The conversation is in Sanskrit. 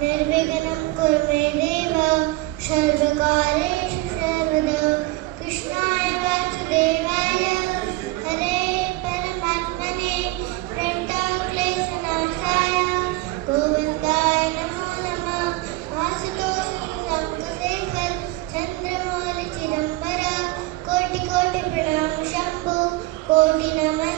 निर्विघ्नं कुरु मे देव सर्वकार्येषु सर्वदा कृष्णाय वासुदेवाय हरे परमात्मने प्रणतक्लेशनाशाय गोविन्दाय नमो नमः आशुतोषं शङ्खशेखर चन्द्रमौलिचिदम्बर कोटि कोटि प्रणाम शम्भो कोटि नमः